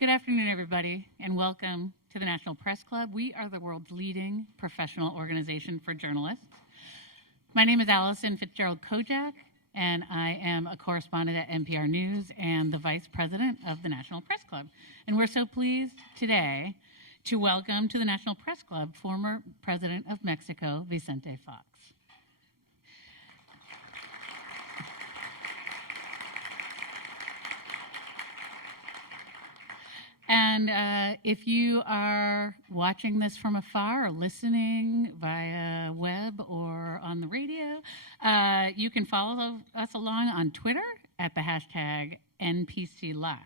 Good afternoon, everybody, and welcome to the National Press Club. We are the world's leading professional organization for journalists. My name is Allison Fitzgerald-Kojak, and I am a correspondent at NPR News and the vice president of the National Press Club. And we're so pleased today to welcome to the National Press Club former President of Mexico, Vicente Fox. And if you are watching this from afar or listening via web or on the radio, you can follow us along on Twitter at the hashtag NPCLive.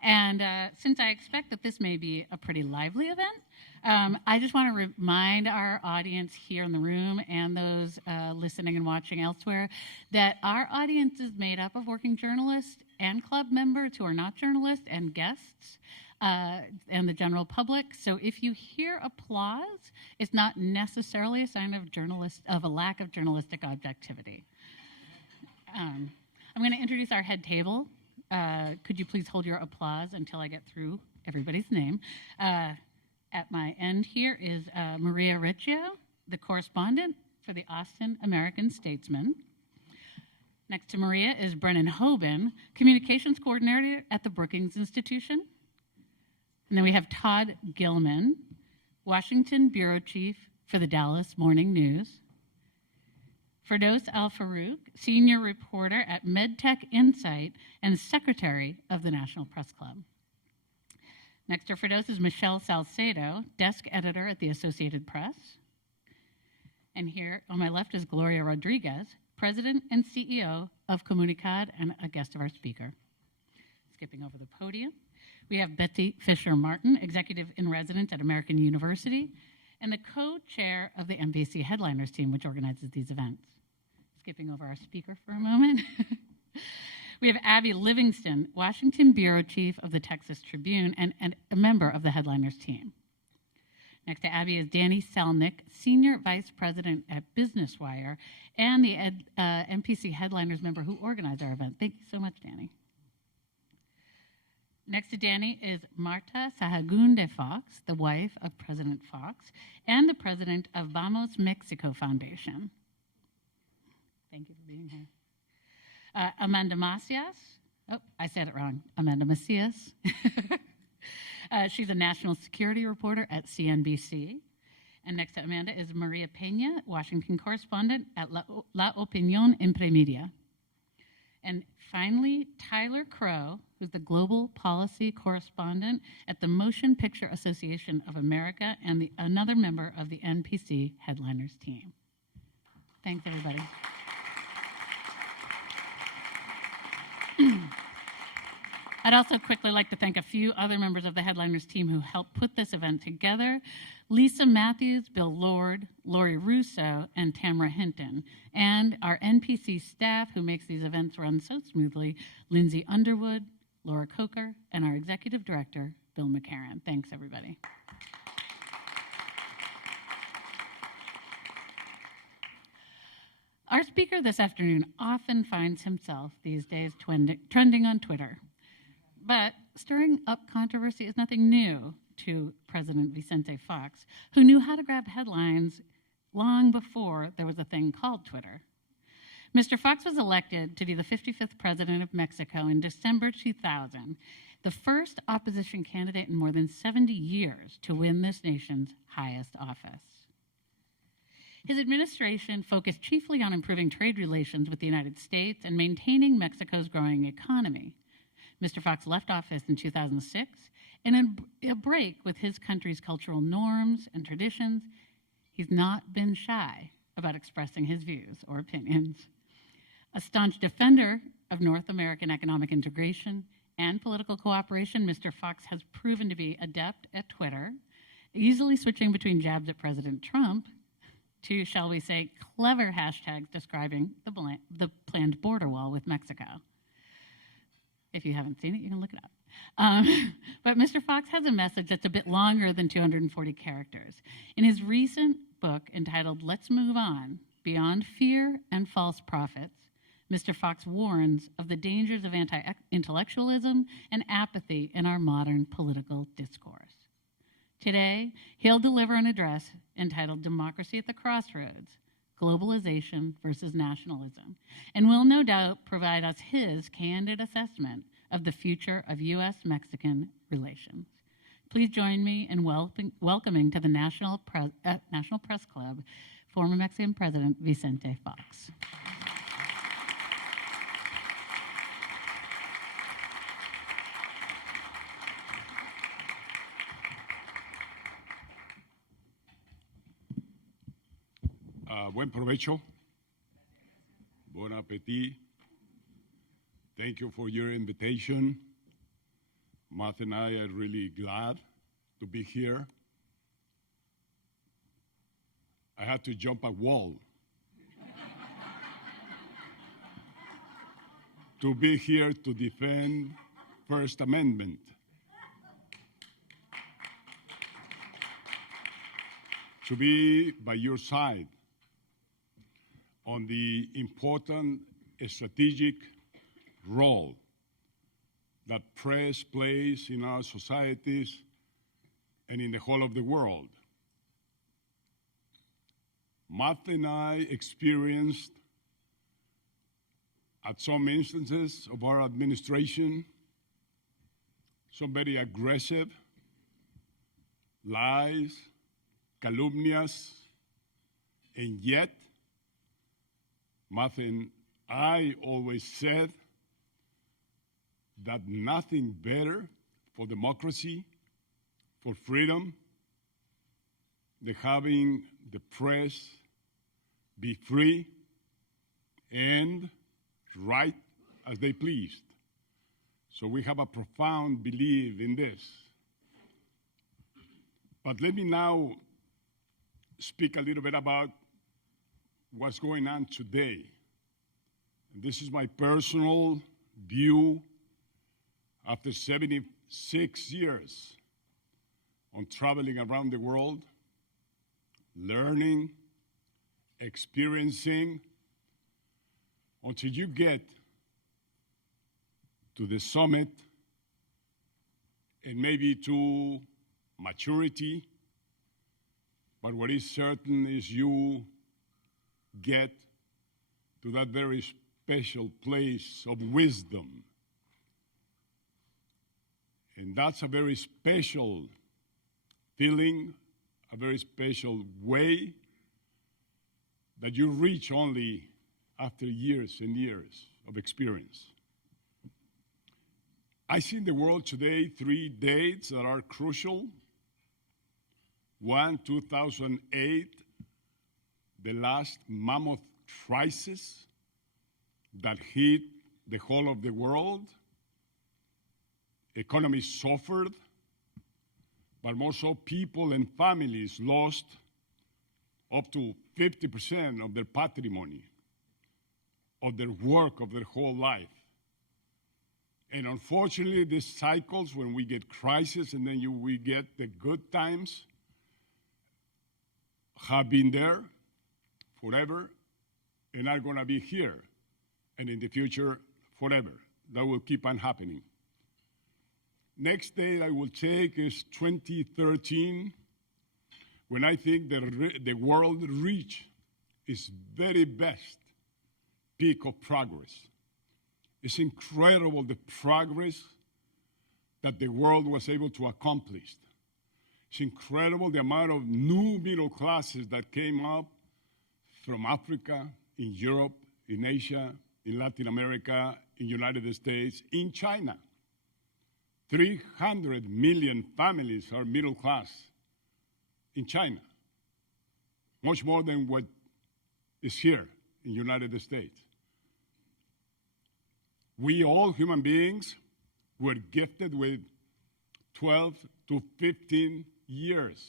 And since I expect that this may be a pretty lively event, I just want to remind our audience here in the room and those listening and watching elsewhere that our audience is made up of working journalists and club members who are not journalists and guests and the general public. So if you hear applause, it's not necessarily a sign of a lack of journalistic objectivity. I'm going to introduce our head table. Could you please hold your applause until I get through everybody's name? At my end here is Maria Riccio, the correspondent for the Austin American-Statesman. Next to Maria is Brennan Hoban, communications coordinator at the Brookings Institution. And then we have Todd Gilman, Washington bureau chief for the Dallas Morning News. Firdaus Al-Farouk, senior reporter at MedTech Insight and secretary of the National Press Club. Next to Firdaus is Michelle Salcedo, desk editor at the Associated Press. And here on my left is Gloria Rodriguez, president and CEO of Comunicad and a guest of our speaker. Skipping over the podium, we have Betsy Fisher-Martin, executive in residence at American University, and the co-chair of the NBC Headliners team, which organizes these events. Skipping over our speaker for a moment. We have Abby Livingston, Washington bureau chief of the Texas Tribune and a member of the Headliners team. Next to Abby is Danny Selnick, senior vice president at Business Wire and the NPC Headliners member who organized our event. Thank you so much, Danny. Next to Danny is Marta Sahagún Fox, the wife of President Fox and the president of Vamos Mexico Foundation. Thank you for being here. Amanda Macias. Oh, I said it wrong. Amanda Macias. She's a national security reporter at CNBC. And next to Amanda is Maria Peña, Washington correspondent at La Opinión Impremida. And finally, Tyler Crow, who's the global policy correspondent at the Motion Picture Association of America and another member of the NPC Headliners team. Thanks, everybody. I'd also quickly like to thank a few other members of the Headliners team who helped put this event together: Lisa Matthews, Bill Lord, Lori Russo, and Tamara Hinton, and our NPC staff who makes these events run so smoothly: Lindsay Underwood, Laura Coker, and our executive director, Bill McCarran. Thanks, everybody. Our speaker this afternoon often finds himself these days trending on Twitter. But stirring up controversy is nothing new to President Vicente Fox, who knew how to grab headlines long before there was a thing called Twitter. Mr. Fox was elected to be the 55th president of Mexico in December 2000, the first opposition candidate in more than 70 years to win this nation's highest office. His administration focused chiefly on improving trade relations with the United States and maintaining Mexico's growing economy. Mr. Fox left office in 2006, and in a break with his country's cultural norms and traditions, he's not been shy about expressing his views or opinions. A staunch defender of North American economic integration and political cooperation, Mr. Fox has proven to be adept at Twitter, easily switching between jabs at President Trump to, shall we say, clever hashtags describing the planned border wall with Mexico. If you haven't seen it, you can look it up. But Mr. Fox has a message that's a bit longer than 240 characters. In his recent book entitled Let's Move On, Beyond Fear and False Prophets, Mr. Fox warns of the dangers of anti-intellectualism and apathy in our modern political discourse. Today, he'll deliver an address entitled Democracy at the Crossroads, Globalization versus Nationalism, and will no doubt provide us his candid assessment of the future of U.S.-Mexican relations. Please join me in welcoming to the National Press Club former Mexican President Vicente Fox. Buen provecho. Bon appetit. Thank you for your invitation. Martha and I are really glad to be here. I had to jump a wall to be here to defend First Amendment. To be by your side on the important strategic role that press plays in our societies and in the whole of the world. Martha and I experienced, at some instances of our administration, some very aggressive lies, calumnias, and yet, Martha and I always said that nothing better for democracy, for freedom, than having the press be free and write as they pleased. So we have a profound belief in this. But let me now speak a little bit about what's going on today. And this is my personal view after 76 years on traveling around the world, learning, experiencing, until you get to the summit and maybe to maturity. But what is certain is you get to that very special place of wisdom. And that's a very special feeling, a very special way that you reach only after years and years of experience. I see in the world today 3 dates that are crucial. One, 2008, the last mammoth crisis that hit the whole of the world. Economies suffered, but more so people and families lost up to 50% of their patrimony, of their work, of their whole life. And unfortunately, these cycles, when we get crisis and then we get the good times, have been there forever and are going to be here and in the future forever. That will keep on happening. Next date I will take is 2013, when I think the world reached its very best peak of progress. It's incredible the progress that the world was able to accomplish. It's incredible the amount of new middle classes that came up from Africa, in Europe, in Asia, in Latin America, in the United States, in China. 300 million families are middle class in China, much more than what is here in the United States. We all, human beings, were gifted with 12 to 15 years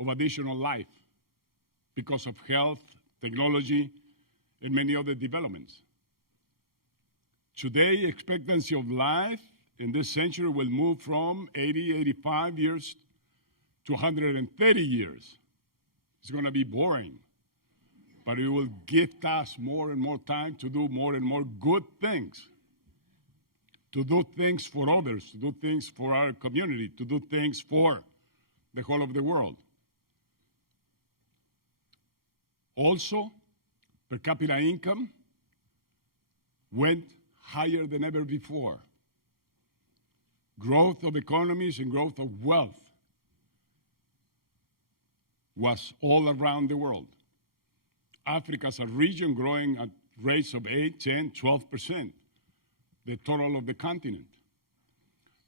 of additional life because of health, technology, and many other developments. Today, expectancy of life in this century will move from 80, 85 years to 130 years. It's going to be boring. but it will gift us more and more time to do more and more good things, to do things for others, to do things for our community, to do things for the whole of the world. Also, per capita income went higher than ever before. Growth of economies and growth of wealth was all around the world. Africa as a region growing at rates of 8, 10, 12%, the total of the continent.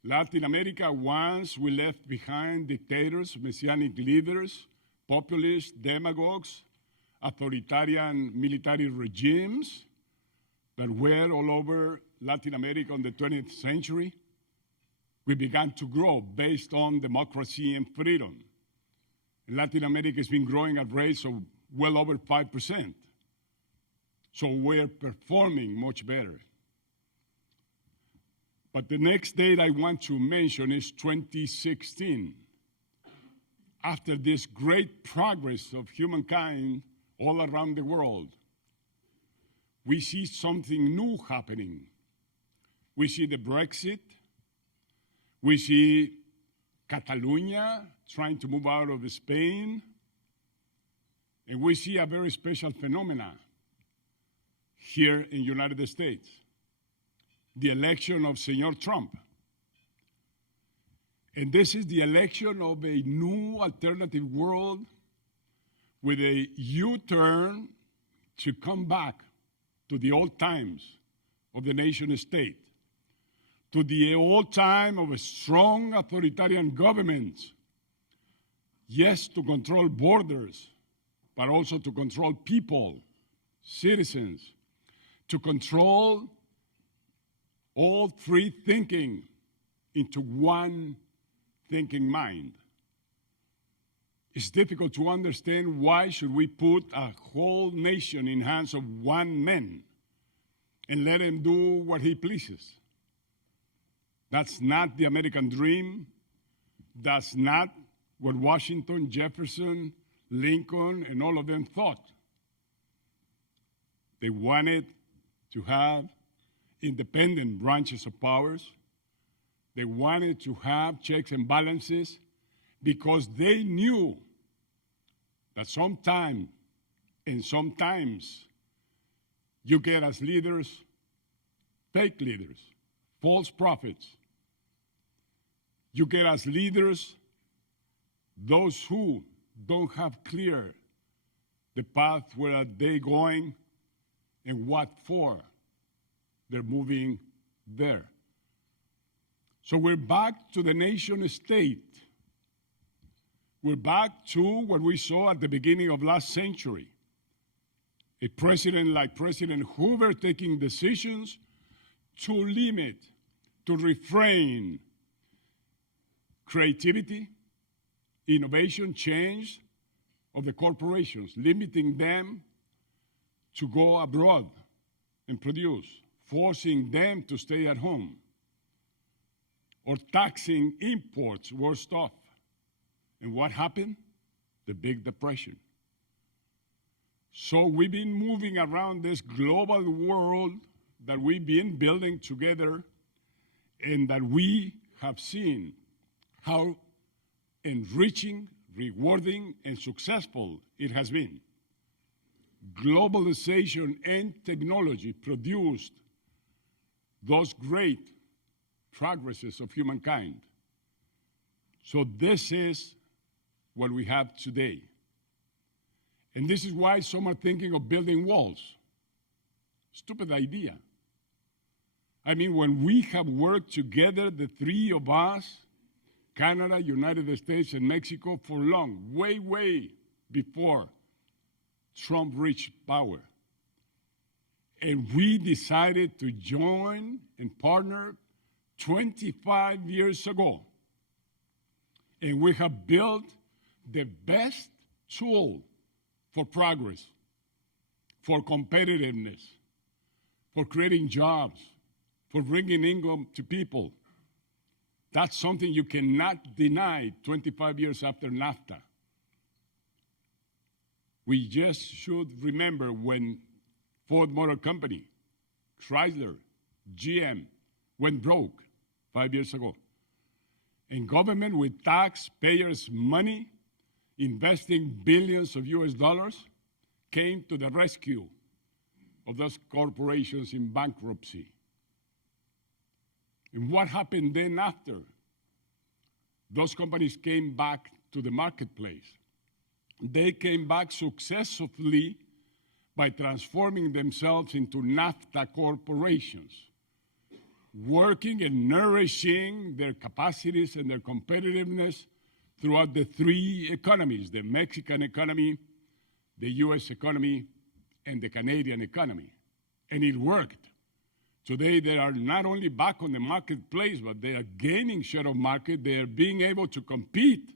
Latin America, once we left behind dictators, messianic leaders, populists, demagogues, authoritarian military regimes that were all over Latin America in the 20th century, we began to grow based on democracy and freedom. And Latin America has been growing at rates of well over 5%. So we're performing much better. But the next date I want to mention is 2016. After this great progress of humankind all around the world, we see something new happening. We see the Brexit. We see Catalonia trying to move out of Spain. And we see a very special phenomena here in the United States, the election of Senor Trump. And this is the election of a new alternative world with a U-turn to come back to the old times of the nation state, to the old time of a strong authoritarian government, yes, to control borders, but also to control people, citizens, to control all free thinking into one thinking mind. It's difficult to understand why should we put a whole nation in hands of one man and let him do what he pleases. That's not the American dream. That's not what Washington, Jefferson, Lincoln, and all of them thought. They wanted to have independent branches of powers. They wanted to have checks and balances because they knew that sometimes you get as leaders, fake leaders, false prophets. You get as leaders those who don't have clear the path where they're going and what for they're moving there. So we're back to the nation state. We're back to what we saw at the beginning of last century. A president like President Hoover taking decisions to limit, to refrain creativity, innovation, change of the corporations, limiting them to go abroad and produce, forcing them to stay at home, or taxing imports, worst off. And what happened? The Big Depression. So we've been moving around this global world that we've been building together and that we have seen how enriching, rewarding, and successful it has been. Globalization and technology produced those great progresses of humankind. So this is what we have today. And this is why some are thinking of building walls. Stupid idea. I mean, when we have worked together, the three of us, Canada, United States, and Mexico, for long, way, way before Trump reached power. And we decided to join and partner 25 years ago. And we have built the best tool for progress, for competitiveness, for creating jobs, for bringing income to people. That's something you cannot deny 25 years after NAFTA. We just should remember when Ford Motor Company, Chrysler, GM went broke 5 years ago. And government with taxpayers' money, investing billions of US dollars, came to the rescue of those corporations in bankruptcy. And what happened then after? Those companies came back to the marketplace. They came back successfully by transforming themselves into NAFTA corporations, working and nourishing their capacities and their competitiveness throughout the three economies, the Mexican economy, the US economy, and the Canadian economy. And it worked. Today, they are not only back on the marketplace, but they are gaining share of market. They are being able to compete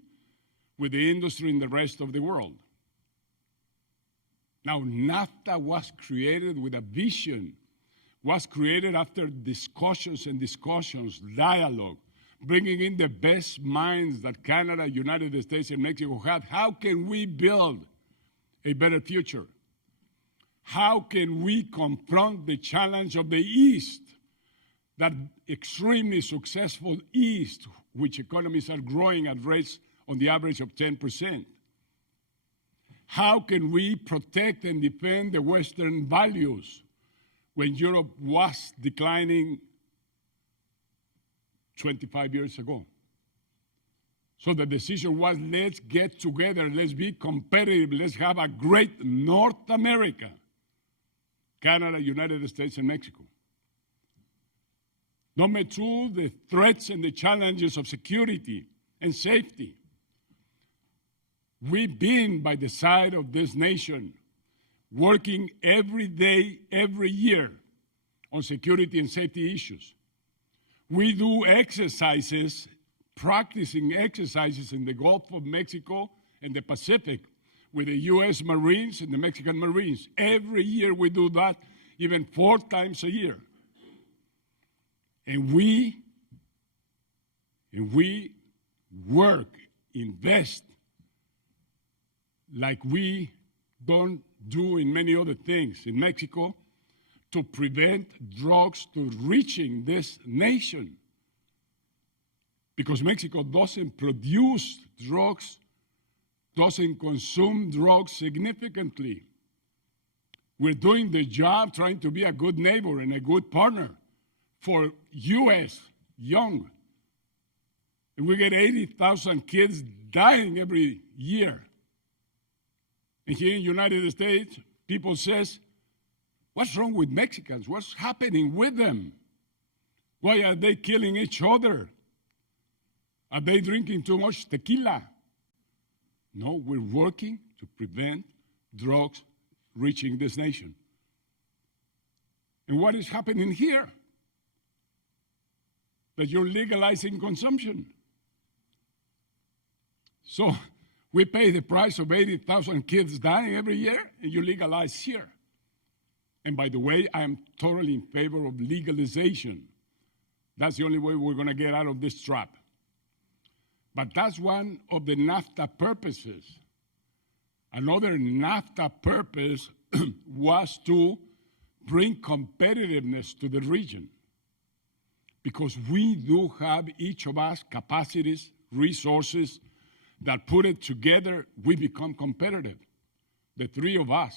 with the industry in the rest of the world. Now, NAFTA was created with a vision, was created after discussions and discussions, dialogue, bringing in the best minds that Canada, United States, and Mexico had. How can we build a better future? How can we confront the challenge of the East, that extremely successful East, which economies are growing at rates on the average of 10%? How can we protect and defend the Western values when Europe was declining 25 years ago? So the decision was, let's get together, let's be competitive, let's have a great North America, Canada, United States, and Mexico. Number two, the threats and the challenges of security and safety. We've been by the side of this nation, working every day, every year on security and safety issues. We do exercises, practicing exercises in the Gulf of Mexico and the Pacific with the US Marines and the Mexican Marines. Every year we do that, even 4 times a year. And we work, invest, like we don't do in many other things in Mexico, to prevent drugs to reaching this nation. Because Mexico doesn't produce drugs, doesn't consume drugs significantly. We're doing the job trying to be a good neighbor and a good partner for US young. And we get 80,000 kids dying every year. And here in the United States, people says, what's wrong with Mexicans? What's happening with them? Why are they killing each other? Are they drinking too much tequila? No, we're working to prevent drugs reaching this nation. And what is happening here? That you're legalizing consumption. So we pay the price of 80,000 kids dying every year, and you legalize here. And by the way, I am totally in favor of legalization. That's the only way we're going to get out of this trap. But that's one of the NAFTA purposes. Another NAFTA purpose was to bring competitiveness to the region. Because we do have, each of us, capacities, resources, that put it together, we become competitive. The three of us.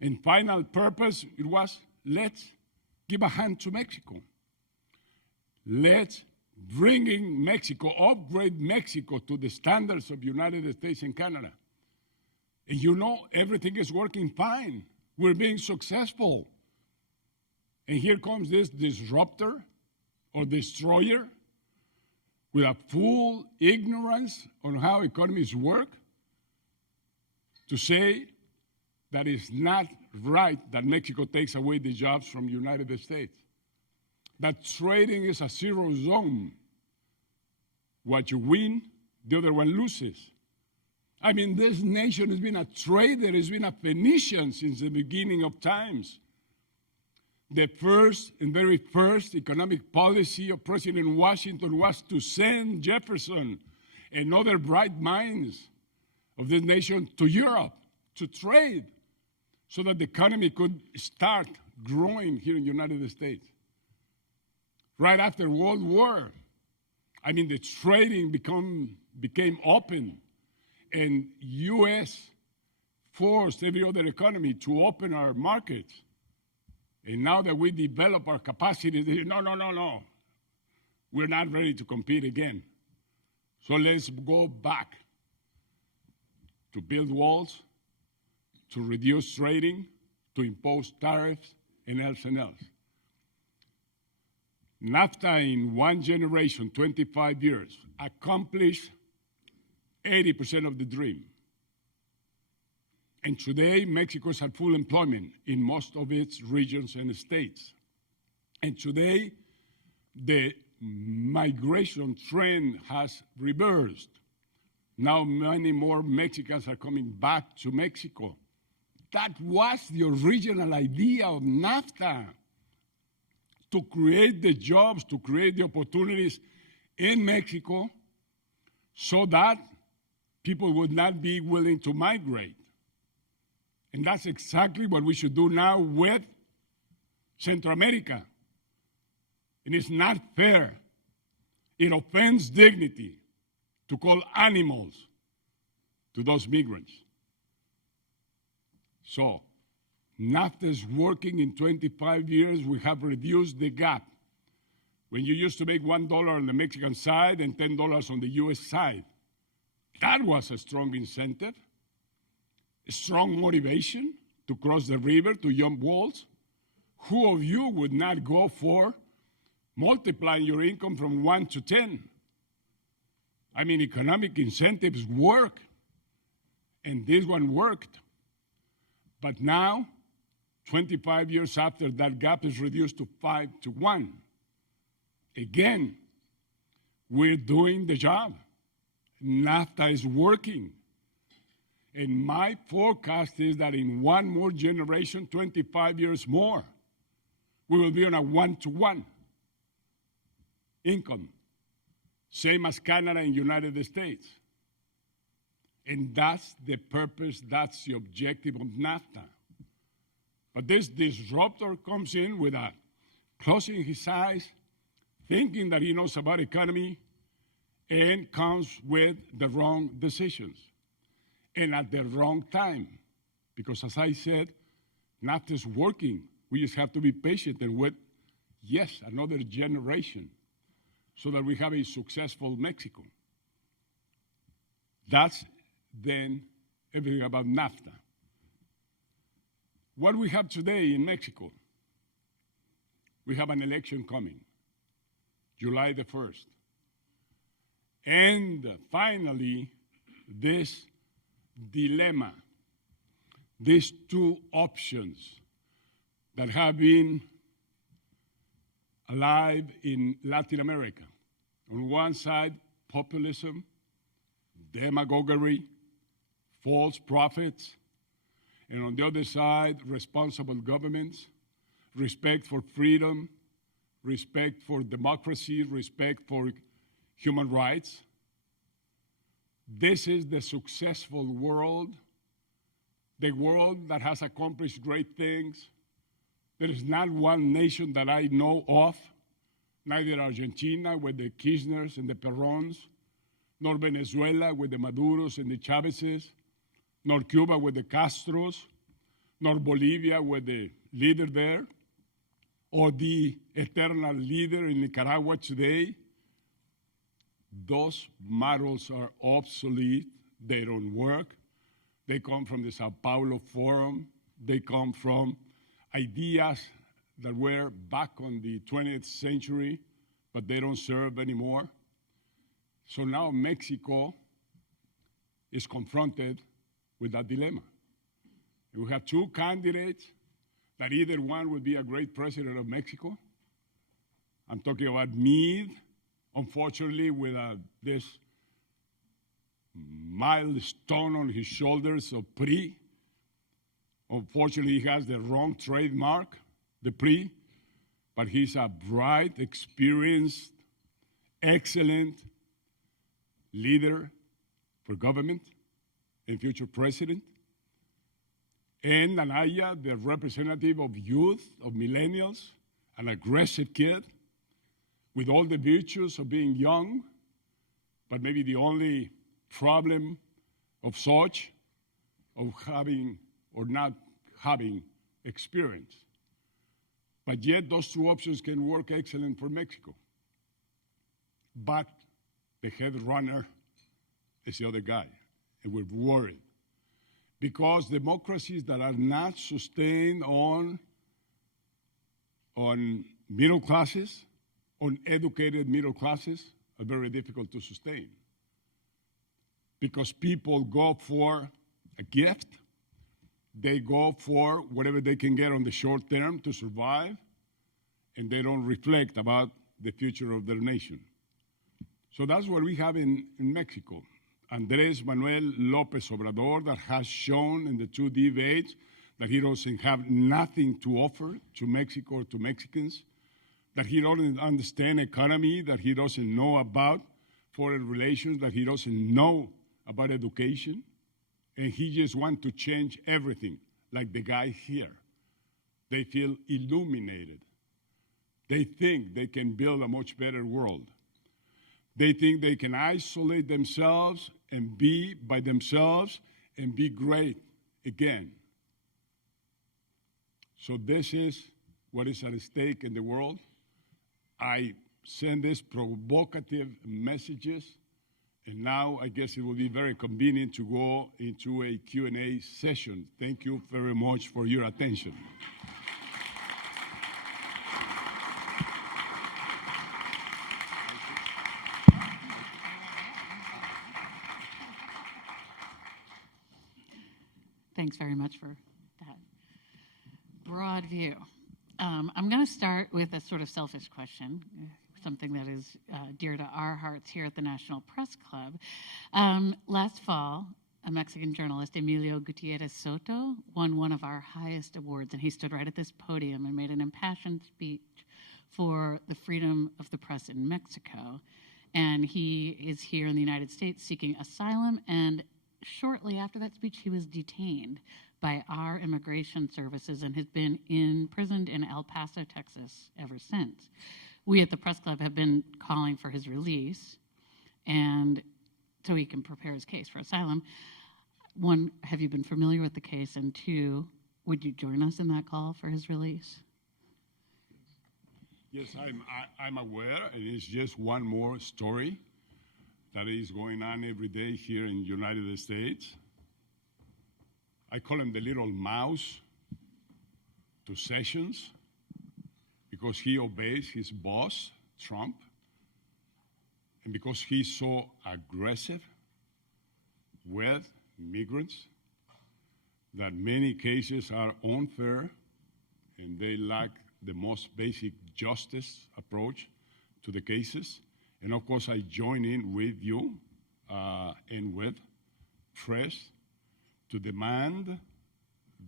And final purpose, it was, let's give a hand to Mexico. Let's bring Mexico, upgrade Mexico to the standards of United States and Canada. And you know, everything is working fine. We're being successful. And here comes this disruptor or destroyer with a full ignorance on how economies work to say that it's not right that Mexico takes away the jobs from the United States. That trading is a zero zone. What you win, the other one loses. I mean, this nation has been a trader, has been a Phoenician since the beginning of times. The first and very first economic policy of President Washington was to send Jefferson and other bright minds of this nation to Europe to trade so that the economy could start growing here in the United States. Right after World War, I mean, the trading became open, and U.S. forced every other economy to open our markets. And now that we develop our capacity, they say, no. We're not ready to compete again. So let's go back to build walls, to reduce trading, to impose tariffs, and else and else. NAFTA in one generation, 25 years, accomplished 80% of the dream. And today, Mexico's at full employment in most of its regions and states. And today, the migration trend has reversed. Now many more Mexicans are coming back to Mexico. That was the original idea of NAFTA, to create the jobs, to create the opportunities in Mexico so that people would not be willing to migrate. And that's exactly what we should do now with Central America. And it's not fair. It offends dignity to call animals to those migrants. So, NAFTA is working. In 25 years, we have reduced the gap. When you used to make $1 on the Mexican side and $10 on the US side, that was a strong incentive, a strong motivation to cross the river, to jump walls. Who of you would not go for multiplying your income from 1 to 10? I mean, economic incentives work, and this one worked. But now, 25 years after, that gap is reduced to 5 to 1. Again, we're doing the job. NAFTA is working. And my forecast is that in one more generation, 25 years more, we will be on a 1-to-1 income, same as Canada and United States. And that's the purpose, that's the objective of NAFTA. But this disruptor comes in with a closing his eyes, thinking that he knows about economy, and comes with the wrong decisions. And at the wrong time. Because as I said, NAFTA is working. We just have to be patient and wait, yes, another generation, so that we have a successful Mexico. That's then everything about NAFTA. What we have today in Mexico, we have an election coming, July the 1st. And finally, this dilemma, these two options that have been alive in Latin America. On one side, populism, demagoguery, false prophets, and on the other side, responsible governments, respect for freedom, respect for democracy, respect for human rights. This is the successful world, the world that has accomplished great things. There is not one nation that I know of, neither Argentina with the Kirchners and the Perrons, nor Venezuela with the Maduros and the Chavezes, nor Cuba with the Castros, nor Bolivia with the leader there, or the eternal leader in Nicaragua today. Those models are obsolete. They don't work. They come from the Sao Paulo Forum. They come from ideas that were back on the 20th century, but they don't serve anymore. So now Mexico is confronted with that dilemma. We have two candidates that either one will be a great president of Mexico. I'm talking about Meade, unfortunately, with this milestone on his shoulders of PRI. Unfortunately, he has the wrong trademark, the PRI, but he's a bright, experienced, excellent leader for government and future president, and Anaya, the representative of youth, of millennials, an aggressive kid with all the virtues of being young, but maybe the only problem of such, of having or not having experience. But yet those two options can work excellent for Mexico. But the head runner is the other guy, and we're worried. Because democracies that are not sustained on middle classes, on educated middle classes, are very difficult to sustain. Because people go for a gift, they go for whatever they can get on the short term to survive, and they don't reflect about the future of their nation. So that's what we have in Mexico. Andrés Manuel López Obrador, that has shown in the two debates that he doesn't have nothing to offer to Mexico or to Mexicans, that he doesn't understand economy, that he doesn't know about foreign relations, that he doesn't know about education, and he just wants to change everything, like the guy here. They feel illuminated. They think they can build a much better world. They think they can isolate themselves and be by themselves and be great again. So this is what is at stake in the world. I send these provocative messages, and now I guess it will be very convenient to go into a Q&A session. Thank you very much for your attention. Thanks very much for that broad view. I'm going to start with a sort of selfish question, something that is dear to our hearts here at the National Press Club. Last fall, a Mexican journalist, Emilio Gutierrez Soto, won one of our highest awards, and he stood right at this podium and made an impassioned speech for the freedom of the press in Mexico. And he is here in the United States seeking asylum, and shortly after that speech, he was detained by our immigration services and has been imprisoned in El Paso, Texas, ever since. We at the Press Club have been calling for his release, and so he can prepare his case for asylum. One, have you been familiar with the case? And two, would you join us in that call for his release? Yes, I'm aware, and it's just one more story that is going on every day here in the United States. I call him the little mouse to Sessions because he obeys his boss, Trump, and because he's so aggressive with migrants that many cases are unfair and they lack the most basic justice approach to the cases. And of course, I join in with you and with press to demand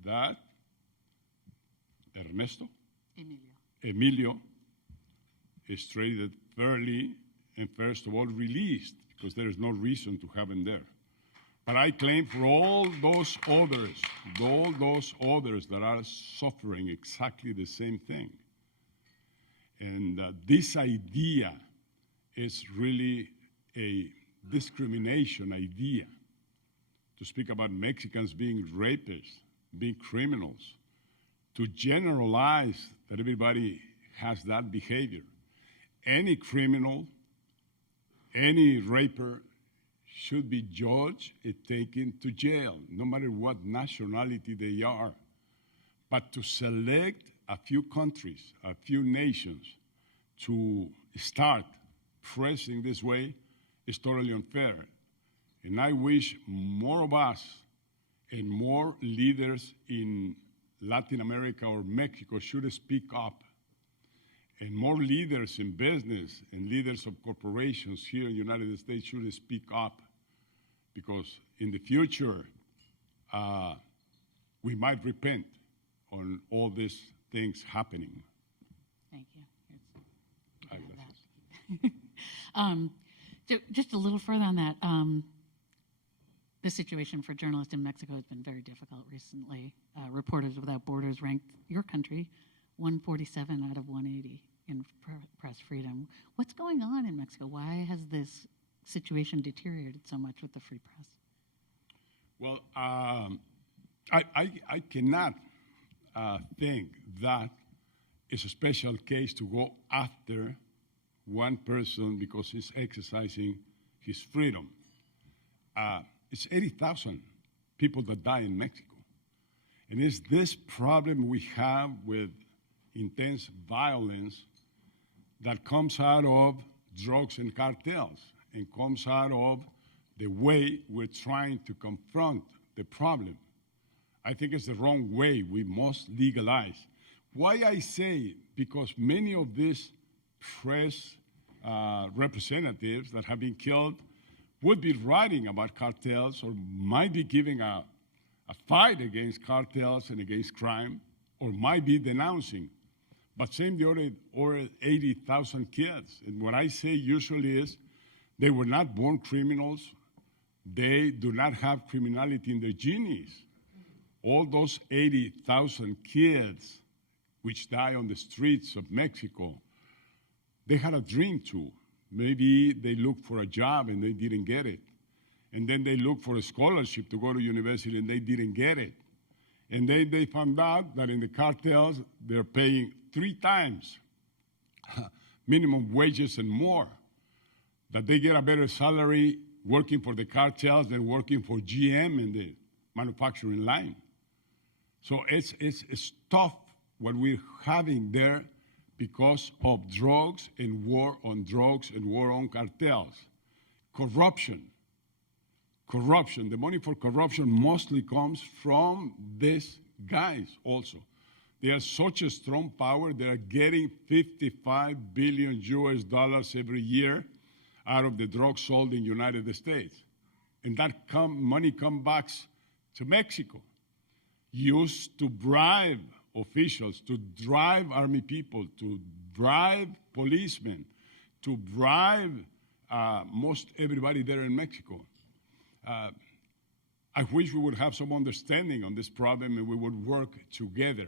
that Emilio is treated fairly and first of all released, because there is no reason to have him there. But I claim for all those others that are suffering exactly the same thing. And this idea is really a discrimination idea, to speak about Mexicans being rapists, being criminals, to generalize that everybody has that behavior. Any criminal, any raper should be judged and taken to jail, no matter what nationality they are. But to select a few countries, a few nations, to start pressing this way is totally unfair. And I wish more of us and more leaders in Latin America or Mexico should speak up. And more leaders in business and leaders of corporations here in the United States should speak up. Because in the future, we might repent on all these things happening. Thank you. So just a little further on that. the situation for journalists in Mexico has been very difficult recently. Reporters Without Borders ranked your country 147 out of 180 in press freedom. What's going on in Mexico? Why has this situation deteriorated so much with the free press? Well, I cannot think that it's a special case to go after one person because he's exercising his freedom. It's 80,000 people that die in Mexico. And it's this problem we have with intense violence that comes out of drugs and cartels and comes out of the way we're trying to confront the problem. I think it's the wrong way. We must legalize. Why I say, because many of these press representatives that have been killed would be writing about cartels or might be giving a fight against cartels and against crime, or might be denouncing. But same the other 80,000 kids. And what I say usually is they were not born criminals. They do not have criminality in their genes. All those 80,000 kids which die on the streets of Mexico, they had a dream too. Maybe they looked for a job and they didn't get it. And then they looked for a scholarship to go to university and they didn't get it. And then they found out that in the cartels, they're paying 3 times minimum wages and more, that they get a better salary working for the cartels than working for GM in the manufacturing line. So it's tough what we're having there because of drugs and war on drugs and war on cartels. Corruption. The money for corruption mostly comes from these guys also. They are such a strong power, they are getting $55 billion every year out of the drugs sold in the United States. And that money comes back to Mexico, used to bribe officials, to drive army people, to bribe policemen, to bribe most everybody there in Mexico. I wish we would have some understanding on this problem and we would work together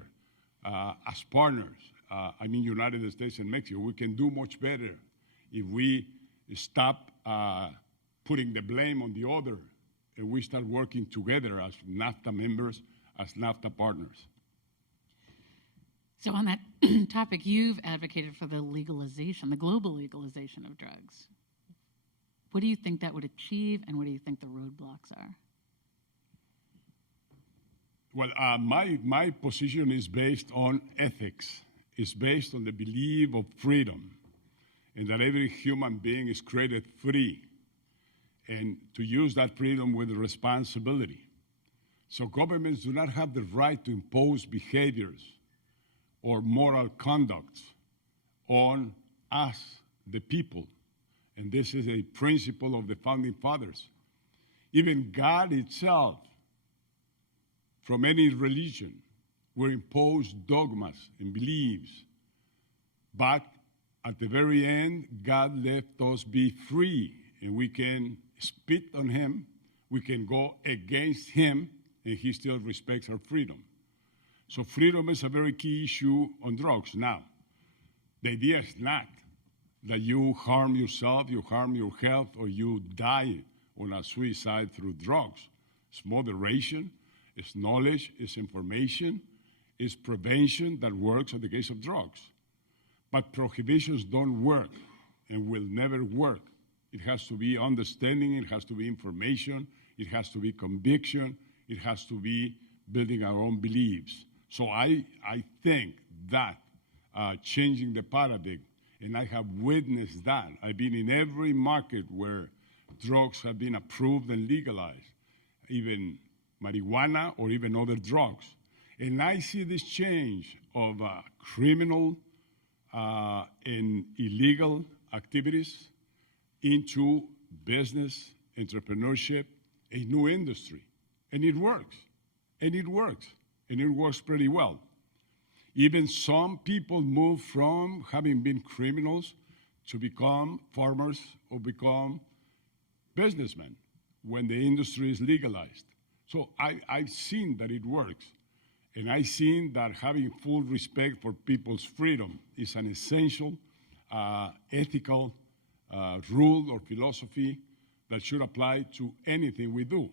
as partners. I mean, United States and Mexico. We can do much better if we stop putting the blame on the other and we start working together as NAFTA members, as NAFTA partners. So on that topic, you've advocated for the legalization, the global legalization of drugs. What do you think that would achieve, and what do you think the roadblocks are? Well, my position is based on ethics. It's based on the belief of freedom, and that every human being is created free, and to use that freedom with responsibility. So governments do not have the right to impose behaviors or moral conduct on us, the people. And this is a principle of the Founding Fathers. Even God itself, from any religion, will impose dogmas and beliefs. But at the very end, God let us be free, and we can spit on him, we can go against him, and he still respects our freedom. So freedom is a very key issue on drugs. Now, the idea is not that you harm yourself, you harm your health, or you die on a suicide through drugs. It's moderation, it's knowledge, it's information, it's prevention that works in the case of drugs. But prohibitions don't work and will never work. It has to be understanding, it has to be information, it has to be conviction, it has to be building our own beliefs. So I think that changing the paradigm, and I have witnessed that. I've been in every market where drugs have been approved and legalized, even marijuana or even other drugs. And I see this change of criminal and illegal activities into business, entrepreneurship, a new industry. And it works. And it works. And it works pretty well. Even some people move from having been criminals to become farmers or become businessmen. when the industry is legalized. So I've seen that it works. And I've seen that having full respect for people's freedom is an essential ethical rule or philosophy that should apply to anything we do.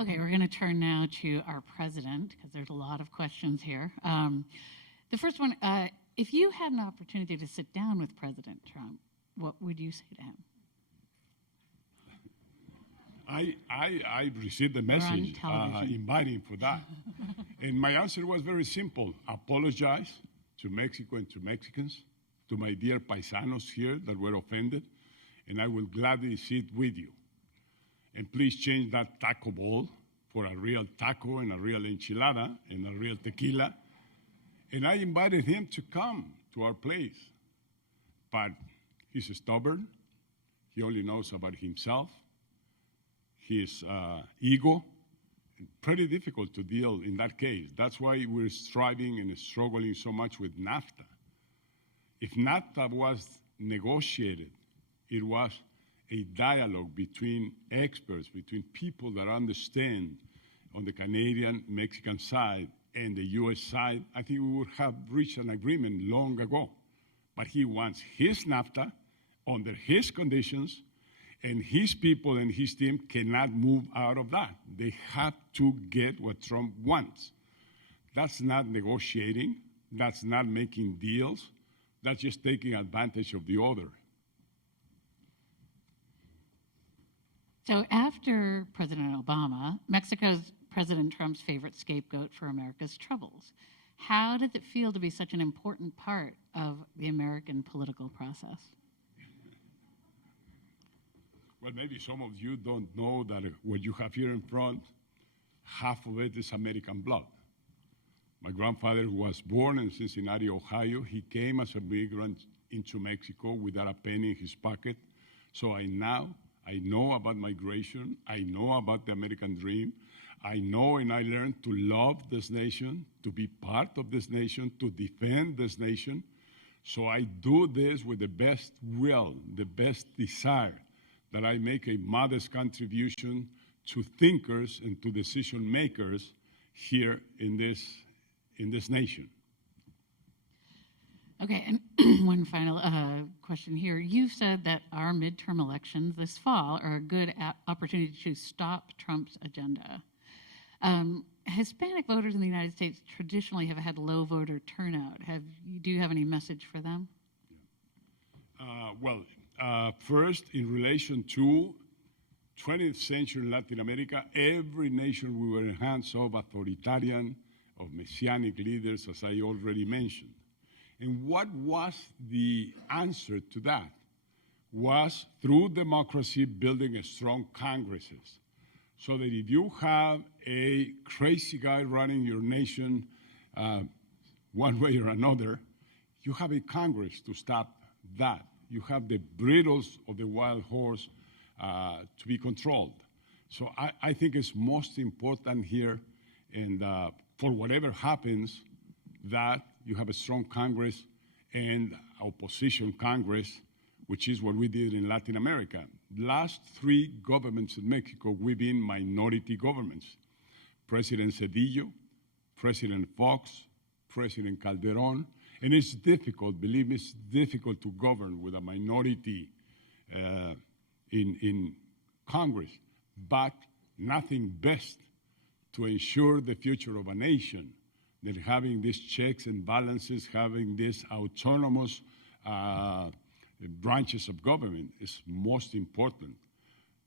Okay, we're going to turn now to our president, because there's a lot of questions here. The first one, if you had an opportunity to sit down with President Trump, what would you say to him? I received a message inviting for that. And my answer was very simple. Apologize to Mexico and to Mexicans, to my dear paisanos here that were offended, and I will gladly sit with you. And please change that taco bowl for a real taco and a real enchilada and a real tequila. And I invited him to come to our place. But he's stubborn. He only knows about himself. His ego, pretty difficult to deal in that case. That's why we're striving and struggling so much with NAFTA. If NAFTA was negotiated, it was a dialogue between experts, between people that understand on the Canadian, Mexican side and the US side, I think we would have reached an agreement long ago. But he wants his NAFTA under his conditions, and his people and his team cannot move out of that. They have to get what Trump wants. That's not negotiating. That's not making deals. That's just taking advantage of the other. So after President Obama, Mexico's President Trump's favorite scapegoat for America's troubles. How did it feel to be such an important part of the American political process? Well, maybe some of you don't know that what you have here in front, half of it is American blood. My grandfather, who was born in Cincinnati, Ohio, he came as a migrant into Mexico without a penny in his pocket. So I know about migration. I know about the American dream. I know and I learned to love this nation, to be part of this nation, to defend this nation. So I do this with the best will, the best desire, that I make a modest contribution to thinkers and to decision makers here in this nation. Okay, and one final question here. You've said that our midterm elections this fall are a good opportunity to stop Trump's agenda. Hispanic voters in the United States traditionally have had low voter turnout. Do you have any message for them? First, in relation to 20th century Latin America, every nation we were in hands of authoritarian, of messianic leaders, as I already mentioned. And what was the answer to that? Was through democracy building strong Congresses. So that if you have a crazy guy running your nation one way or another, you have a Congress to stop that. You have the bridles of the wild horse to be controlled. So I think it's most important here, and for whatever happens, that you have a strong Congress and opposition Congress, which is what we did in Latin America. Last three governments in Mexico, we've been minority governments. President Cedillo, President Fox, President Calderon. And it's difficult, believe me, it's difficult to govern with a minority in Congress, but nothing best to ensure the future of a nation than having these checks and balances, having these autonomous branches of government is most important.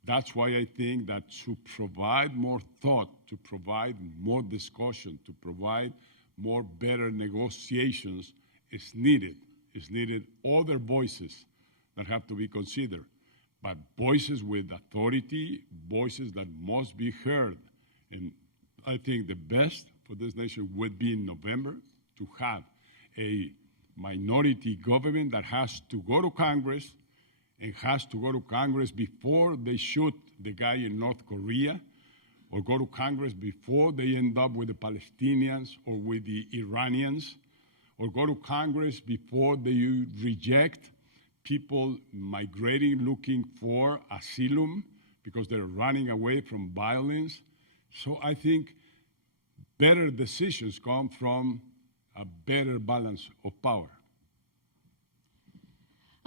That's why I think that to provide more thought, to provide more discussion, to provide more better negotiations is needed. It's needed other voices that have to be considered, but voices with authority, voices that must be heard. And I think the best for this nation would be in November to have a minority government that has to go to Congress and has to go to Congress before they shoot the guy in North Korea, or go to Congress before they end up with the Palestinians or with the Iranians, or go to Congress before they reject people migrating, looking for asylum because they're running away from violence. So I think better decisions come from a better balance of power.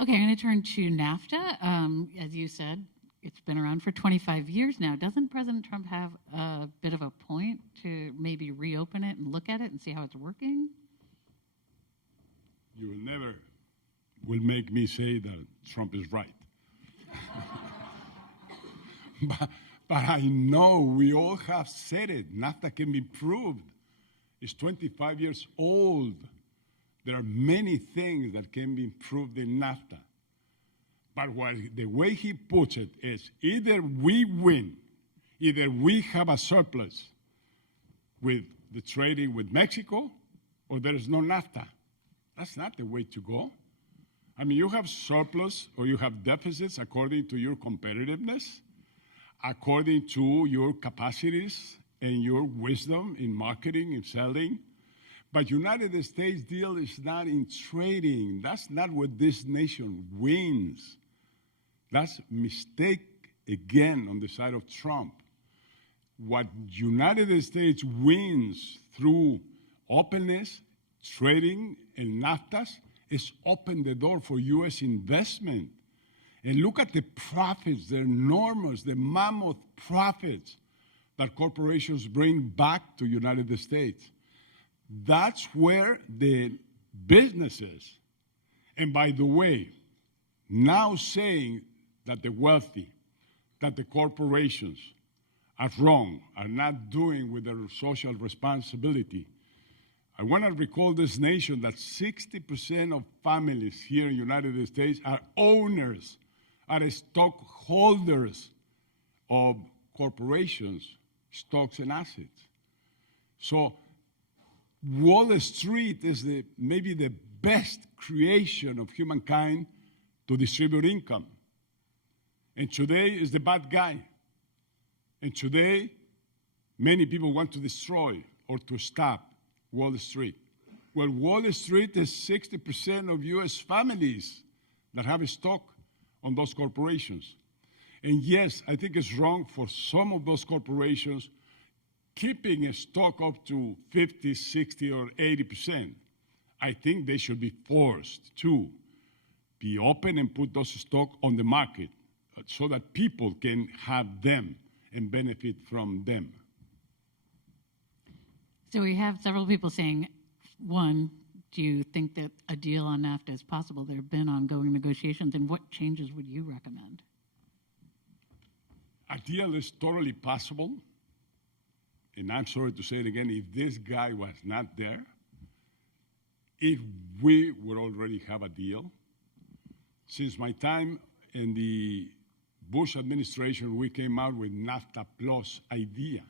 Okay, I'm going to turn to NAFTA. As you said, it's been around for 25 years now. Doesn't President Trump have a bit of a point to maybe reopen it and look at it and see how it's working? You will never make me say that Trump is right. But I know we all have said it. NAFTA can be proved. It's 25 years old. There are many things that can be improved in NAFTA. But the way he puts it is either we win, either we have a surplus with the trading with Mexico, or there is no NAFTA. That's not the way to go. I mean, you have surplus or you have deficits according to your competitiveness, according to your capacities and your wisdom in marketing and selling. But United States deal is not in trading. That's not what this nation wins. That's a mistake again on the side of Trump. What United States wins through openness, trading, and NAFTAs is open the door for U.S. investment. And look at the profits, the enormous, the mammoth profits that corporations bring back to United States. That's where the businesses, and by the way, now saying that the wealthy, that the corporations are wrong, are not doing with their social responsibility. I want to recall this nation that 60% of families here in the United States are owners, are stockholders of corporations, stocks and assets. So Wall Street is maybe the best creation of humankind to distribute income. And today is the bad guy. And today, many people want to destroy or to stop Wall Street. Well, Wall Street is 60% of U.S. families that have a stock on those corporations. And yes, I think it's wrong for some of those corporations keeping a stock up to 50, 60, or 80%. I think they should be forced to be open and put those stock on the market so that people can have them and benefit from them. So we have several people saying, one, do you think that a deal on NAFTA is possible? There have been ongoing negotiations, and what changes would you recommend? A deal is totally possible. And I'm sorry to say it again, if this guy was not there, if we would already have a deal. Since my time in the Bush administration, we came out with NAFTA Plus idea.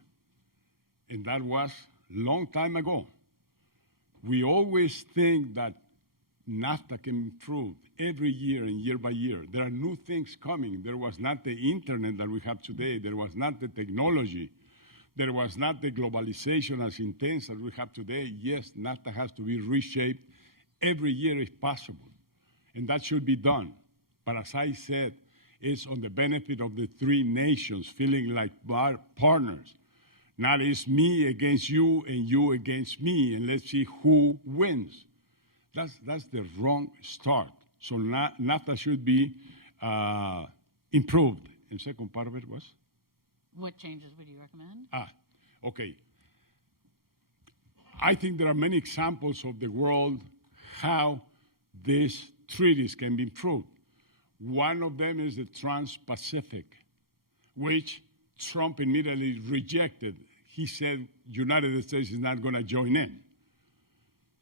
And that was a long time ago. We always think that NAFTA can improve every year and year by year. There are new things coming. There was not the internet that we have today. There was not the technology. There was not the globalization as intense as we have today. Yes, NAFTA has to be reshaped every year if possible. And that should be done. But as I said, it's on the benefit of the three nations feeling like partners. Not it's me against you and you against me, and let's see who wins. That's the wrong start. So NAFTA should be improved. And the second part of it was? What changes would you recommend? Okay. I think there are many examples of the world how these treaties can be improved. One of them is the Trans-Pacific, which Trump immediately rejected. He said United States is not going to join in.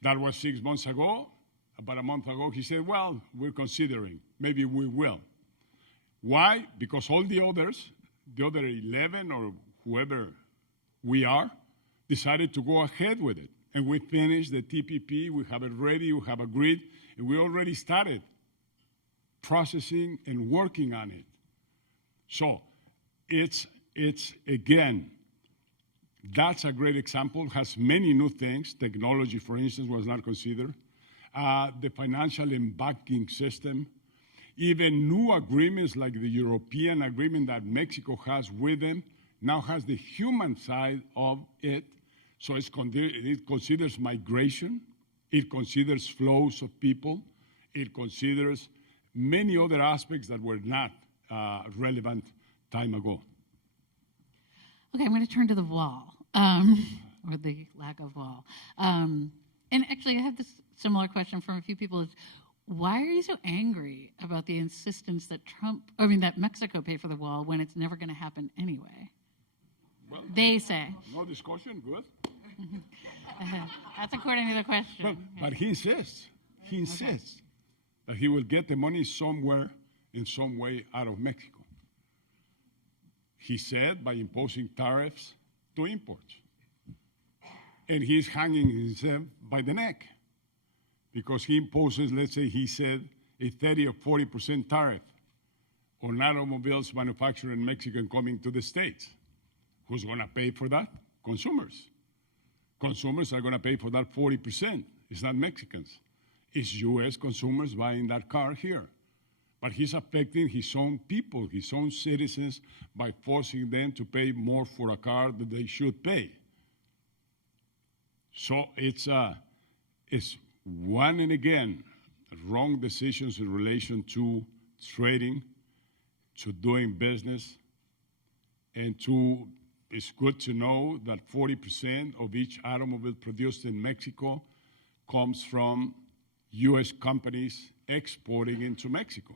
That was 6 months ago. About a month ago, he said, well, we're considering. Maybe we will. Why? Because all the others, the other 11 or whoever we are, decided to go ahead with it. And we finished the TPP. We have it ready. We have agreed. And we already started processing and working on it. So it's again, that's a great example. Has many new things. Technology, for instance, was not considered. The financial and banking system. Even new agreements like the European agreement that Mexico has with them now has the human side of it. So it considers migration, it considers flows of people, it considers many other aspects that were not relevant time ago. Okay, I'm going to turn to the wall, or the lack of wall. And actually, I have this similar question from a few people. Is why are you so angry about the insistence that that Mexico pay for the wall when it's never going to happen anyway? Well, they say. No discussion, good. That's according to the question. Well, but he insists that he will get the money somewhere, in some way, out of Mexico. He said by imposing tariffs to imports. And he's hanging himself by the neck because he imposes, let's say he said, a 30 or 40% tariff on automobiles manufactured in Mexico and coming to the States. Who's going to pay for that? Consumers. Consumers are going to pay for that 40%. It's not Mexicans. It's U.S. consumers buying that car here. But he's affecting his own people, his own citizens, by forcing them to pay more for a car that they should pay. So it's one and again wrong decisions in relation to trading, to doing business, and it's good to know that 40% of each automobile produced in Mexico comes from U.S. companies exporting into Mexico.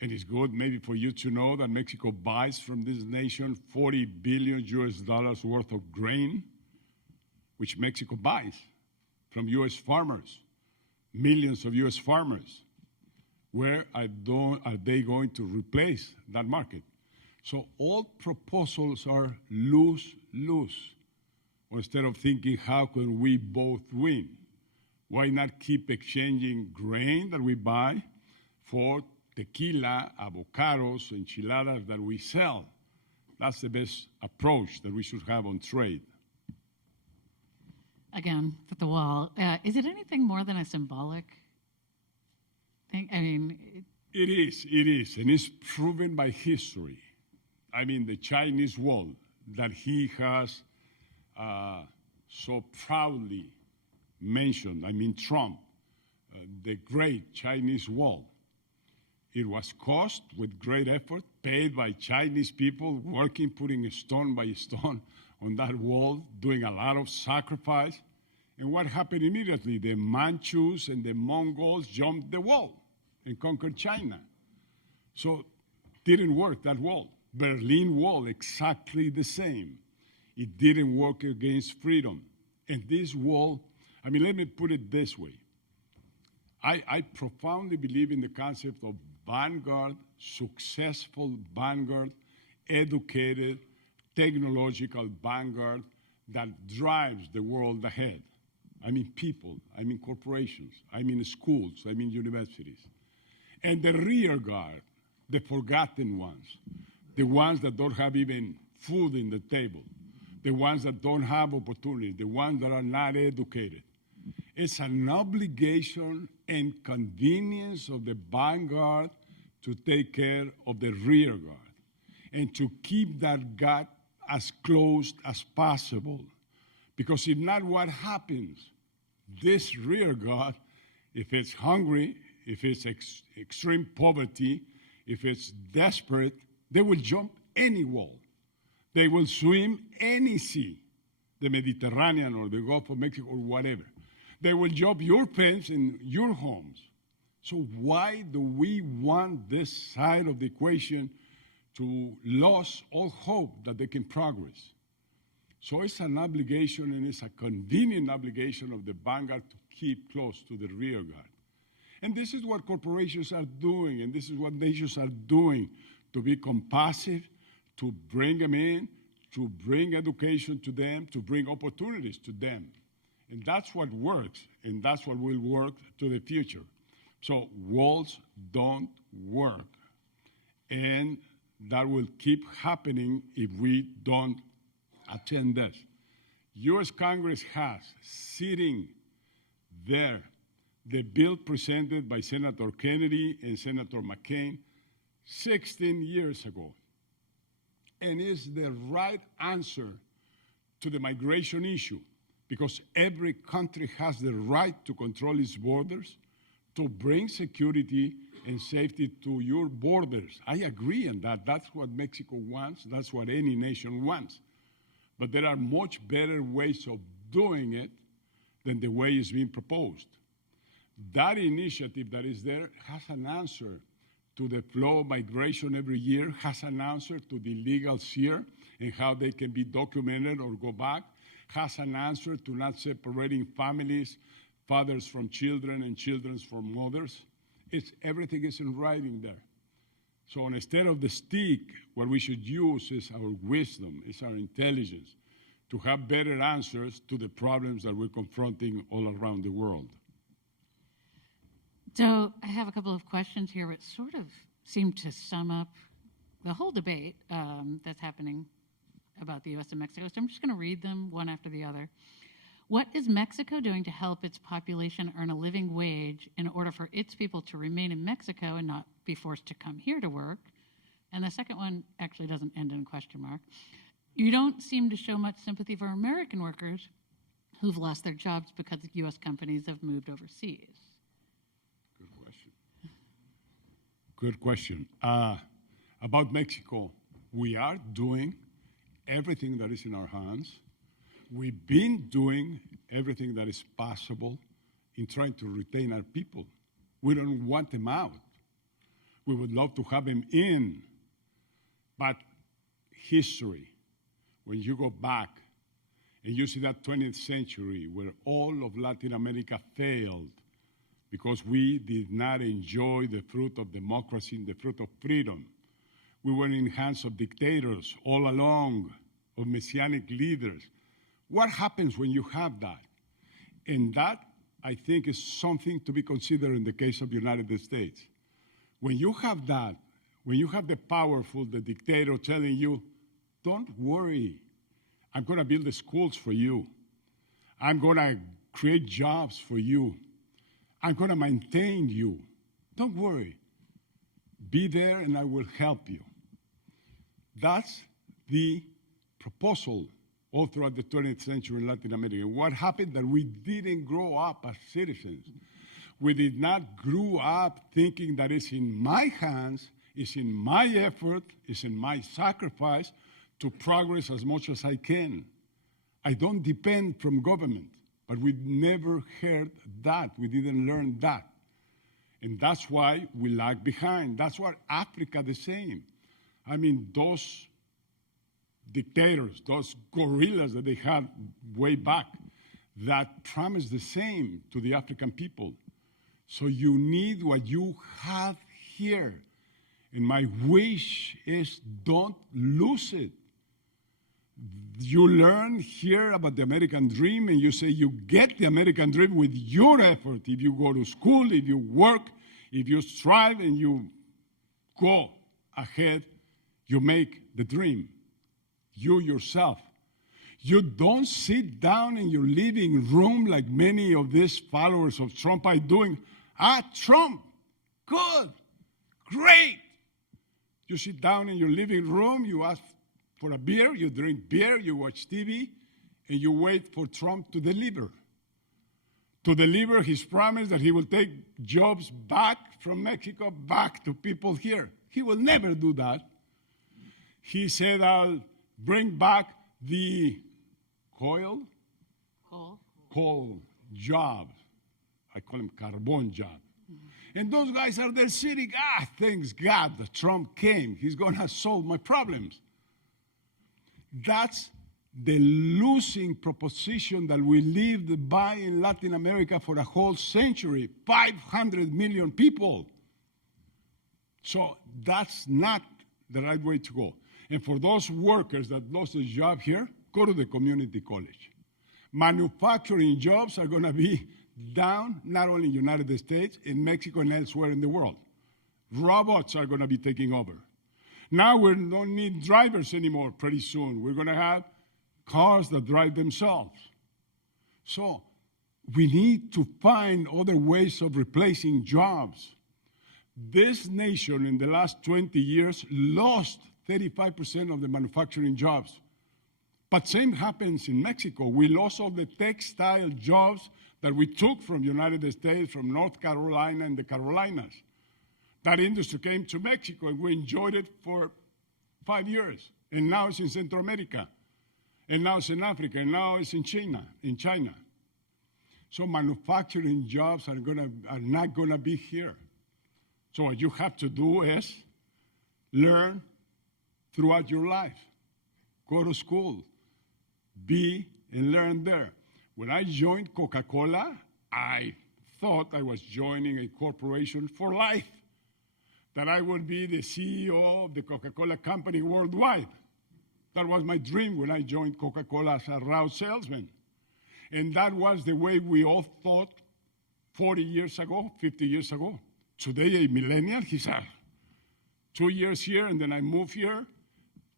And it's good maybe for you to know that Mexico buys from this nation $40 billion worth of grain, which Mexico buys from U.S. farmers, millions of U.S. farmers. Where are they going to replace that market? So all proposals are lose-lose. Instead of thinking, how can we both win? Why not keep exchanging grain that we buy for tequila, avocados, enchiladas that we sell? That's the best approach that we should have on trade. Again, at the wall. Is it anything more than a symbolic thing? I mean, It is, and it's proven by history. I mean, the Chinese wall that he has so proudly mentioned, I mean, Trump, the great Chinese wall. It was caused with great effort, paid by Chinese people, working, putting stone by stone on that wall, doing a lot of sacrifice. And what happened immediately? The Manchus and the Mongols jumped the wall and conquered China. So didn't work, that wall. Berlin Wall, exactly the same. It didn't work against freedom. And this wall, I mean, let me put it this way. I profoundly believe in the concept of vanguard, successful vanguard, educated, technological vanguard that drives the world ahead. I mean people, I mean corporations, I mean schools, I mean universities. And the rear guard, the forgotten ones, the ones that don't have even food in the table, the ones that don't have opportunity, the ones that are not educated. It's an obligation and convenience of the vanguard to take care of the rear guard and to keep that gap as closed as possible. Because if not, what happens? This rear guard, if it's hungry, if it's extreme poverty, if it's desperate, they will jump any wall. They will swim any sea, the Mediterranean or the Gulf of Mexico or whatever. They will jump your fence in your homes. So why do we want this side of the equation to lose all hope that they can progress? So it's an obligation, and it's a convenient obligation of the vanguard to keep close to the rear guard. And this is what corporations are doing, and this is what nations are doing, to be compassive, to bring them in, to bring education to them, to bring opportunities to them. And that's what works, and that's what will work to the future. So walls don't work, and that will keep happening if we don't attend this. U.S. Congress has sitting there the bill presented by Senator Kennedy and Senator McCain 16 years ago, and is the right answer to the migration issue, because every country has the right to control its borders, to bring security and safety to your borders. I agree on that. That's what Mexico wants. That's what any nation wants. But there are much better ways of doing it than the way it's being proposed. That initiative that is there has an answer to the flow of migration every year, has an answer to the illegals here and how they can be documented or go back, has an answer to not separating families, fathers from children and children from mothers. Everything is in writing there. So instead of the stick, what we should use is our wisdom, is our intelligence, to have better answers to the problems that we're confronting all around the world. So I have a couple of questions here which sort of seem to sum up the whole debate that's happening about the U.S. and Mexico. So I'm just going to read them one after the other. What is Mexico doing to help its population earn a living wage in order for its people to remain in Mexico and not be forced to come here to work? And the second one actually doesn't end in a question mark. You don't seem to show much sympathy for American workers who've lost their jobs because U.S. companies have moved overseas. Good question. About Mexico, we are doing everything that is in our hands. We've been doing everything that is possible in trying to retain our people. We don't want them out. We would love to have them in. But history, when you go back and you see that 20th century where all of Latin America failed because we did not enjoy the fruit of democracy and the fruit of freedom. We were in the hands of dictators all along, of messianic leaders. What happens when you have that? And that, I think, is something to be considered in the case of the United States. When you have that, when you have the powerful, the dictator telling you, don't worry, I'm going to build the schools for you. I'm going to create jobs for you. I'm going to maintain you. Don't worry. Be there and I will help you. That's the proposal all throughout the 20th century in Latin America. What happened that we didn't grow up as citizens. We did not grow up thinking that it's in my hands, it's in my effort, it's in my sacrifice to progress as much as I can. I don't depend from government. But we never heard that. We didn't learn that. And that's why we lag behind. That's why Africa the same. I mean, those dictators, those guerrillas that they had way back, that promised the same to the African people. So you need what you have here. And my wish is don't lose it. You learn here about the American dream, and you say you get the American dream with your effort. If you go to school, if you work, if you strive, and you go ahead, you make the dream. You yourself. You don't sit down in your living room like many of these followers of Trump are doing. Trump, good, great. You sit down in your living room, you ask for a beer, you drink beer, you watch TV, and you wait for Trump to deliver. To deliver his promise that he will take jobs back from Mexico, back to people here. He will never do that. He said, I'll bring back the coal jobs. I call them carbon jobs. Mm-hmm. And those guys are there sitting, thanks God that Trump came. He's going to solve my problems. That's the losing proposition that we lived by in Latin America for a whole century, 500 million people. So that's not the right way to go. And for those workers that lost their job here, go to the community college. Manufacturing jobs are going to be down, not only in the United States, in Mexico and elsewhere in the world. Robots are going to be taking over. Now we don't need drivers anymore pretty soon. We're going to have cars that drive themselves. So We need to find other ways of replacing jobs. This nation in the last 20 years lost 35% of the manufacturing jobs. But same happens in Mexico. We lost all the textile jobs that we took from United States, from North Carolina and the Carolinas. That industry came to Mexico and we enjoyed it for 5 years. And now it's in Central America. And now it's in Africa. And now it's in China. So manufacturing jobs are not gonna be here. So what you have to do is learn throughout your life. Go to school. Be and learn there. When I joined Coca-Cola, I thought I was joining a corporation for life, that I would be the CEO of the Coca-Cola company worldwide. That was my dream when I joined Coca-Cola as a route salesman. And that was the way we all thought 40 years ago, 50 years ago. Today, a millennial, he's 2 years here, and then I move here.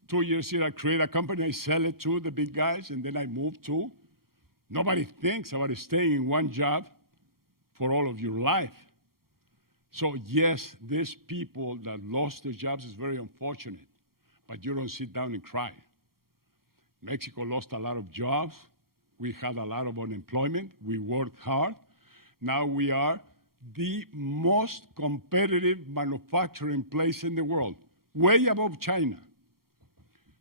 2 years here, I create a company, I sell it to the big guys, and then I move to. Nobody thinks about staying in one job for all of your life. So yes, these people that lost their jobs is very unfortunate, but you don't sit down and cry. Mexico lost a lot of jobs. We had a lot of unemployment. We worked hard. Now we are the most competitive manufacturing place in the world, way above China.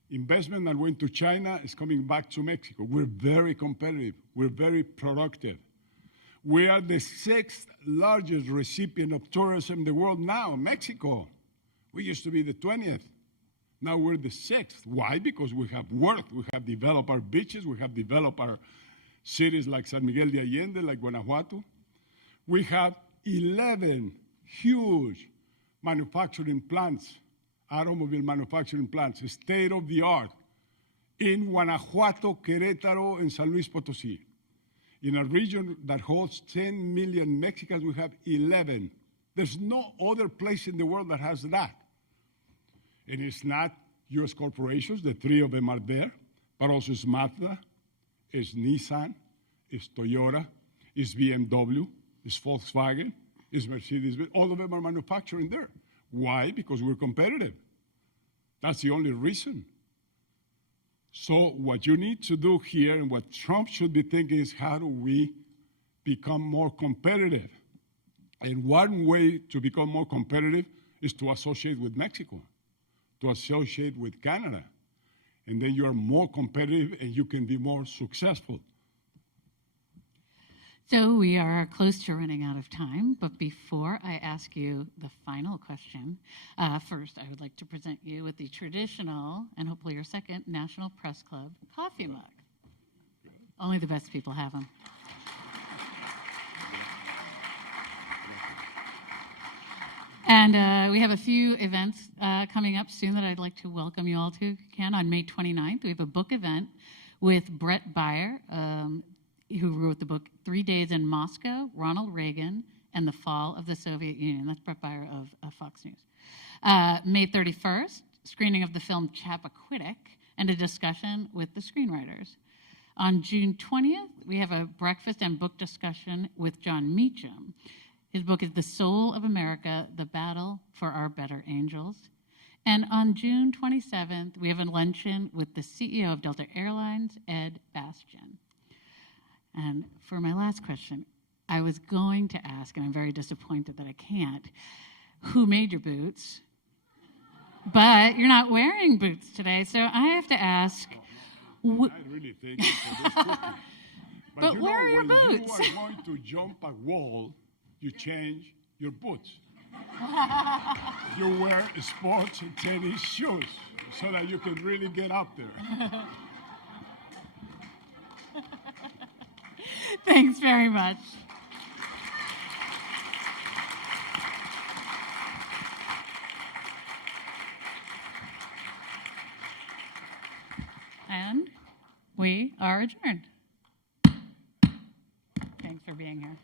Investment that went to China is coming back to Mexico. We're very competitive. We're very productive. We are the 6th largest recipient of tourism in the world now, Mexico. We used to be the 20th. Now we're the 6th. Why? Because we have worked. We have developed our beaches. We have developed our cities like San Miguel de Allende, like Guanajuato. We have 11 huge manufacturing plants, automobile manufacturing plants, state of the art, in Guanajuato, Querétaro, and San Luis Potosí. In a region that holds 10 million Mexicans, we have 11. There's no other place in the world that has that. And it's not US corporations, the 3 of them are there, but also it's Mazda, it's Nissan, it's Toyota, it's BMW, it's Volkswagen, it's Mercedes, all of them are manufacturing there. Why? Because we're competitive. That's the only reason. So what you need to do here and what Trump should be thinking is how do we become more competitive? And one way to become more competitive is to associate with Mexico, to associate with Canada. And then you are more competitive and you can be more successful. So we are close to running out of time, but before I ask you the final question, first I would like to present you with the traditional, and hopefully your second, National Press Club coffee mug. Only the best people have them. And we have a few events coming up soon that I'd like to welcome you all to. If you can, on May 29th, we have a book event with Brett Baier, who wrote the book 3 Days in Moscow, Ronald Reagan, and the Fall of the Soviet Union. That's Brett Baier of Fox News. May 31st, screening of the film Chappaquiddick and a discussion with the screenwriters. On June 20th, we have a breakfast and book discussion with John Meacham. His book is The Soul of America, The Battle for Our Better Angels. And on June 27th, we have a luncheon with the CEO of Delta Airlines, Ed Bastian. And for my last question, I was going to ask, and I'm very disappointed that I can't, who made your boots? But you're not wearing boots today, so I have to ask. I really thank you for this cookie. But where are your boots? When you are going to jump a wall, you change your boots. You wear sports and tennis shoes so that you can really get up there. Thanks very much. And we are adjourned. Thanks for being here.